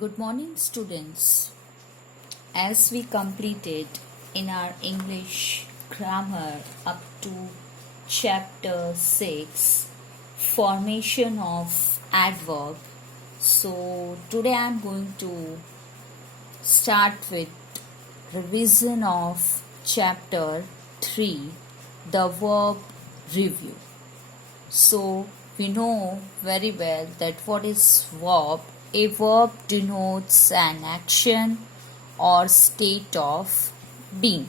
Good morning, students. As we completed in our English grammar up to chapter 6, formation of adverb. So, today I am going to start with revision of chapter 3, the verb review. So, we know very well that what is verb? A verb denotes an action or state of being.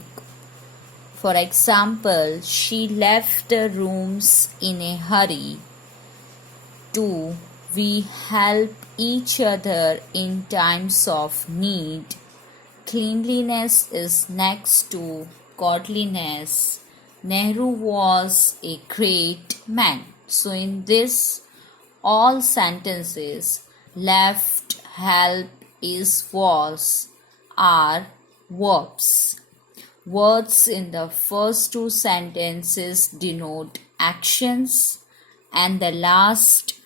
For example, she left the rooms in a hurry. 2. We help each other in times of need. Cleanliness is next to godliness. Nehru was a great man. So in this all sentences, left, help, is, was are verbs. Words in the first two sentences denote actions and the last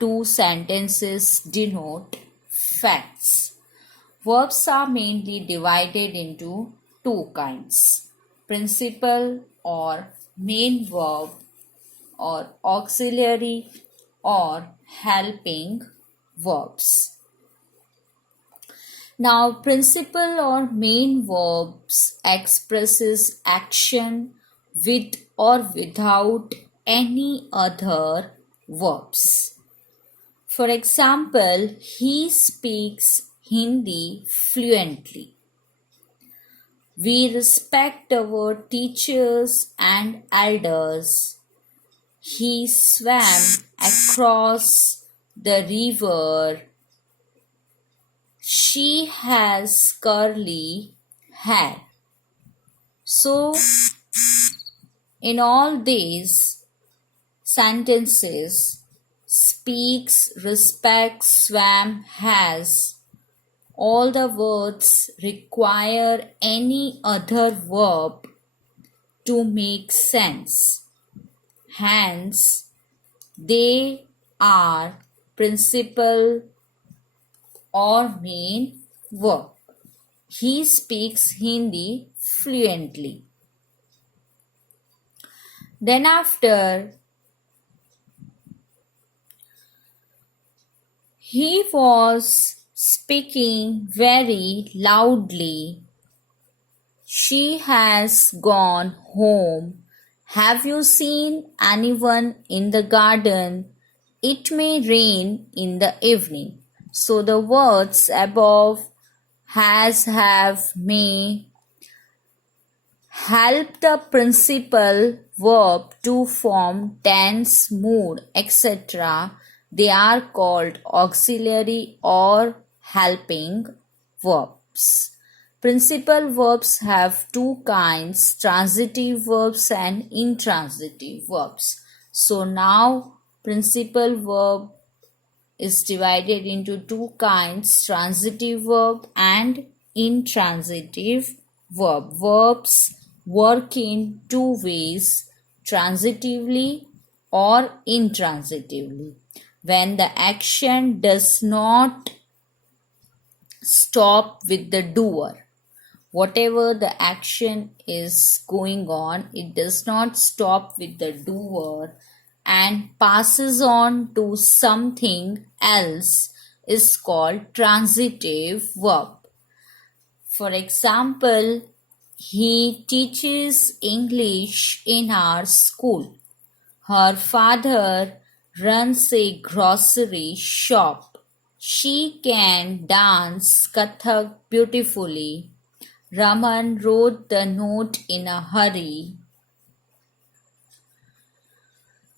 two sentences denote facts. Verbs are mainly divided into two kinds: principal or main verb, or auxiliary or helping verbs. Now, principal or main verbs expresses action with or without any other verbs. For example, he speaks Hindi fluently. We respect our teachers and elders. He swam across the river. She has curly hair. So, in all these sentences, speaks, respects, swam, has, all the words require any other verb to make sense. Hence, they are principal or main verb. He speaks Hindi fluently. Then after, he was speaking very loudly. She has gone home. Have you seen anyone in the garden? It may rain in the evening. So the words above, has, have, may, help the principal verb to form tense, mood, etc. They are called auxiliary or helping verbs. Principal verbs have two kinds: transitive verbs and intransitive verbs. So now principal verb is divided into two kinds: transitive verb and intransitive verb. Verbs work in two ways: transitively or intransitively. When the action does not stop with the doer, whatever the action is going on, it does not stop with the doer and passes on to something else, is called transitive verb. For example, he teaches English in our school. Her father runs a grocery shop. She can dance Kathak beautifully. Raman wrote the note in a hurry.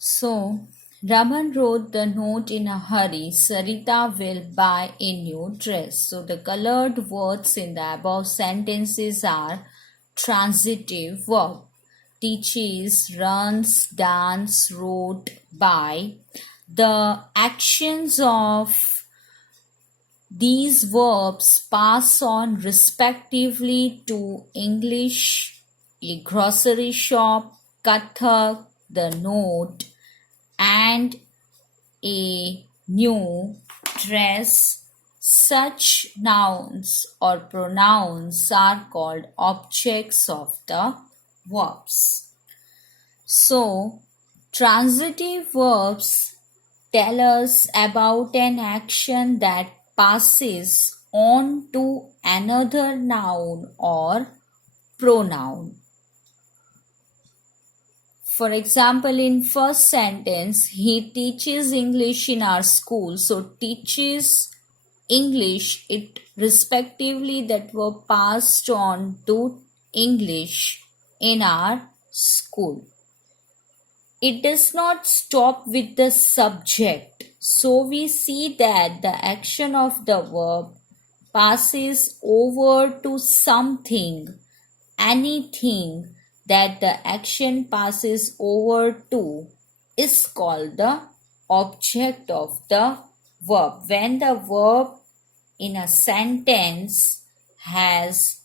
So, Raman wrote the note in a hurry. Sarita will buy a new dress. So, the colored words in the above sentences are transitive verb. Teaches, runs, dance, wrote, buy. The actions of these verbs pass on respectively to English, a grocery shop, Kathak, the note, and a new dress Such nouns or pronouns are called objects of the verbs. So, transitive verbs tell us about an action that passes on to another noun or pronoun. For example, in first sentence, he teaches English in our school. So, teaches English, it respectively that were passed on to English in our school. It does not stop with the subject. So we see that the action of the verb passes over to something, anything that the action passes over to is called the object of the verb. When the verb in a sentence has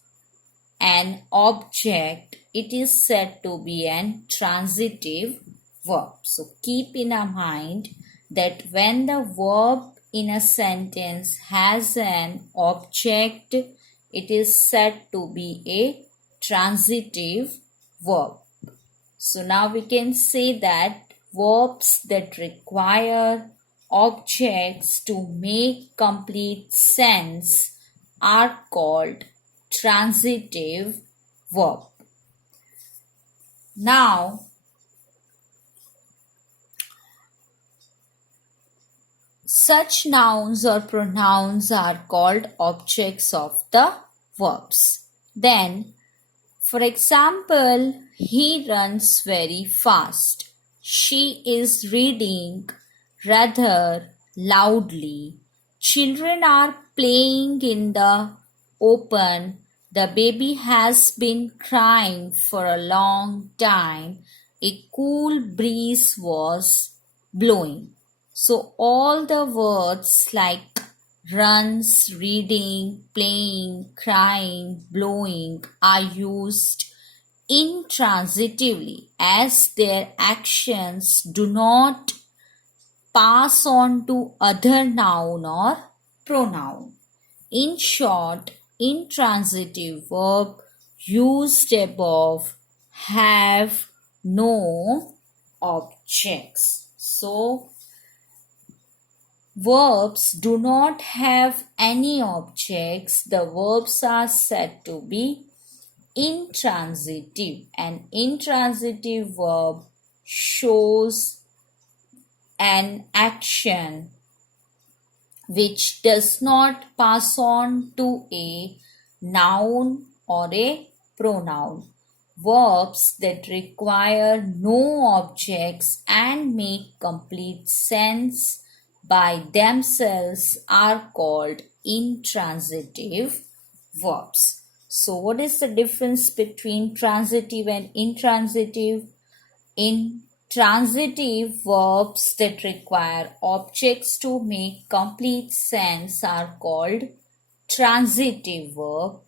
an object, it is said to be an transitive verb. So keep in mind that when the verb in a sentence has an object, it is said to be a transitive verb. So now we can say that verbs that require objects to make complete sense are called transitive verb. Now, such nouns or pronouns are called objects of the verbs. Then, for example, he runs very fast. She is reading rather loudly. Children are playing in the open. The baby has been crying for a long time. A cool breeze was blowing. So all the words like runs, reading, playing, crying, blowing are used intransitively as their actions do not pass on to other noun or pronoun. In short, intransitive verb used above have no objects. So, verbs do not have any objects. The verbs are said to be intransitive. An intransitive verb shows an action which does not pass on to a noun or a pronoun. Verbs that require no objects and make complete sense by themselves are called intransitive verbs. So, what is the difference between transitive and intransitive? Intransitive verbs that require objects to make complete sense are called transitive verb,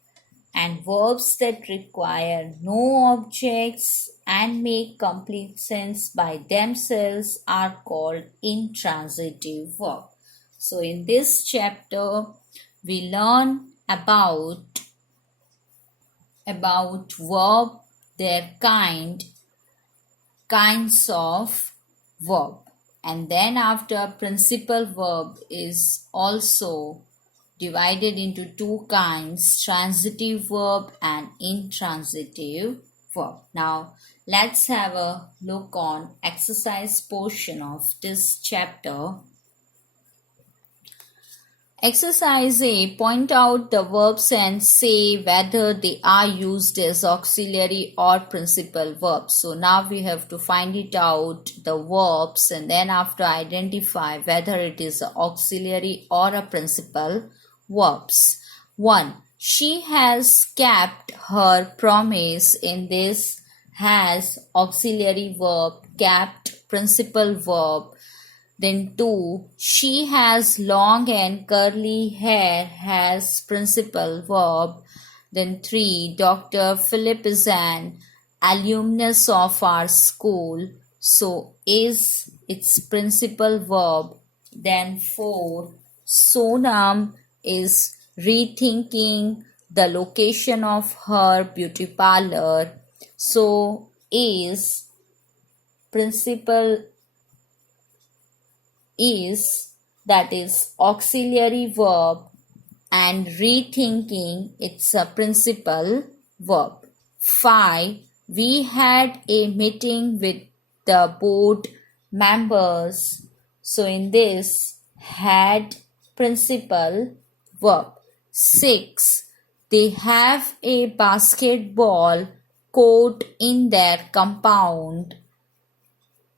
and verbs that require no objects and make complete sense by themselves are called intransitive verb. So in this chapter we learn about verb, their kinds of verb, and then after principal verb is also divided into two kinds, transitive verb and intransitive verb. Now let's have a look on exercise portion of this chapter. Exercise A. Point out the verbs and say whether they are used as auxiliary or principal verbs. So now we have to find it out, the verbs, and then after identify whether it is an auxiliary or a principal verbs. 1. She has kept her promise. In this has auxiliary verb, kept principal verb. Then 2, she has long and curly hair has principal verb. Then 3, Dr. Philip is an alumnus of our school. So its principal verb. Then 4, Sonam is rethinking the location of her beauty parlor. So is principal is, that is auxiliary verb, and rethinking, it's a principal verb. 5. We had a meeting with the board members. So in this, had principal verb. 6. They have a basketball court in their compound.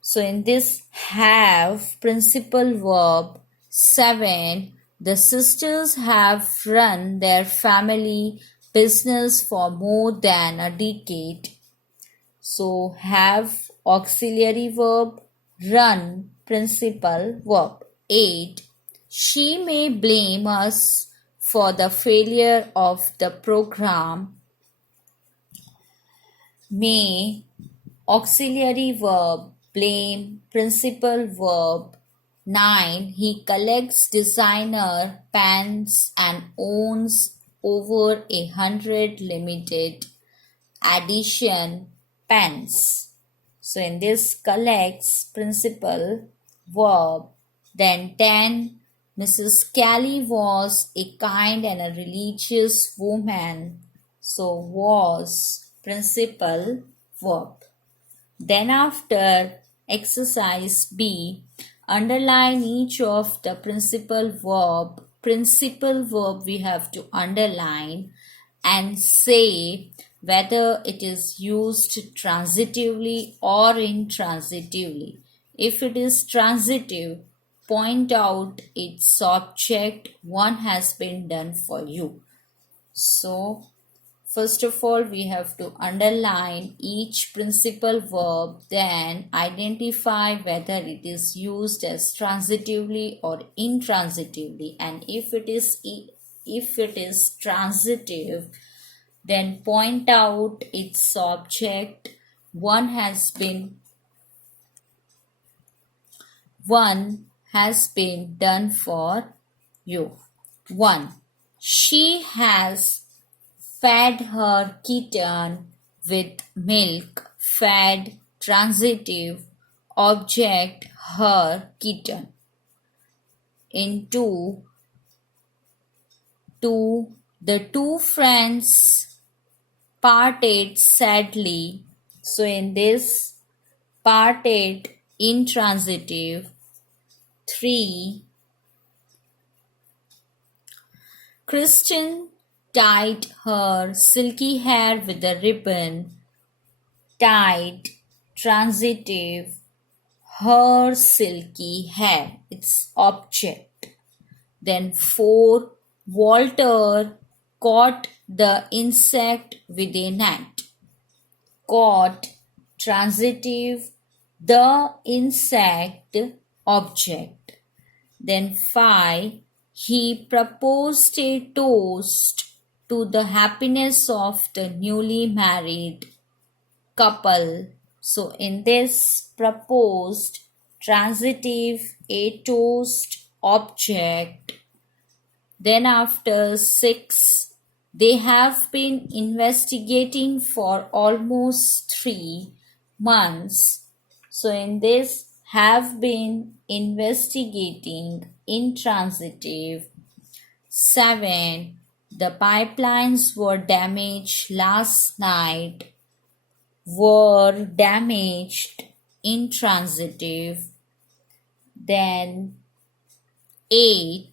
So in this, have principal verb. 7. The sisters have run their family business for more than a decade. So have auxiliary verb, run principal verb. 8. She may blame us for the failure of the program. May, auxiliary verb, blame principal verb. 9. He collects designer pens and owns over 100 limited edition pens. So in this, collects principal verb. Then 10. Mrs. Kelly was a kind and a religious woman. So was principal verb. Then after exercise B, underline each of the principal verb. Principal verb we have to underline and say whether it is used transitively or intransitively. If it is transitive, point out its object. One has been done for you. So first of all, we have to underline each principal verb, then identify whether it is used as transitively or intransitively, and if it is transitive, then point out its object. One has been done for you. 1. She has fed her kitten with milk. Fed, transitive, object, her kitten. In 2, the two friends parted sadly. So in this, parted, intransitive. 3. Kristen tied her silky hair with a ribbon. Tied, transitive, her silky hair, its object. Then 4. Walter caught the insect with a net. Caught, transitive, the insect, object. Then 5. He proposed a toast to the happiness of the newly married couple. So in this, proposed, transitive, a toast, object. Then after 6, they have been investigating for almost 3 months. So in this, have been investigating, intransitive. 7. The pipelines were damaged last night. Were damaged, intransitive. Then 8.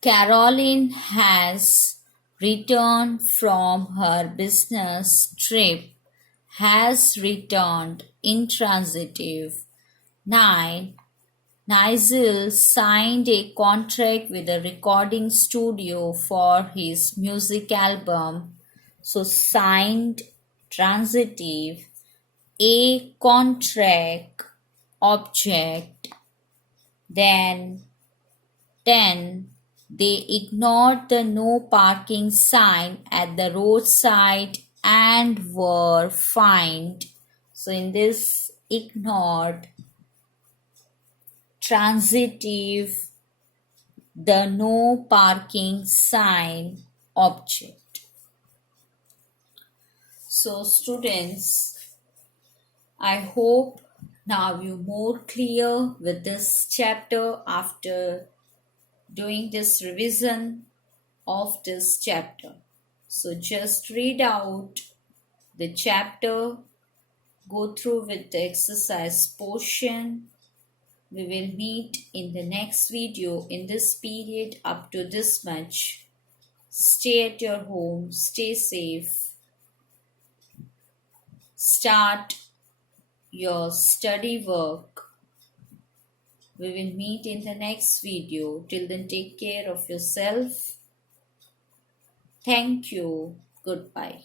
Caroline has returned from her business trip. Has returned, intransitive. 9. Nigel signed a contract with a recording studio for his music album. So signed, transitive, a contract, object. Then 10. They ignored the no parking sign at the roadside and were fined. So in this, ignored, transitive, the no parking sign object. So students, I hope now you're more clear with this chapter after doing this revision of this chapter. So just read out the chapter, go through with the exercise portion. We will meet in the next video in this period up to this much. Stay at your home, stay safe, start your study work. We will meet in the next video. Till then, take care of yourself. Thank you. Goodbye.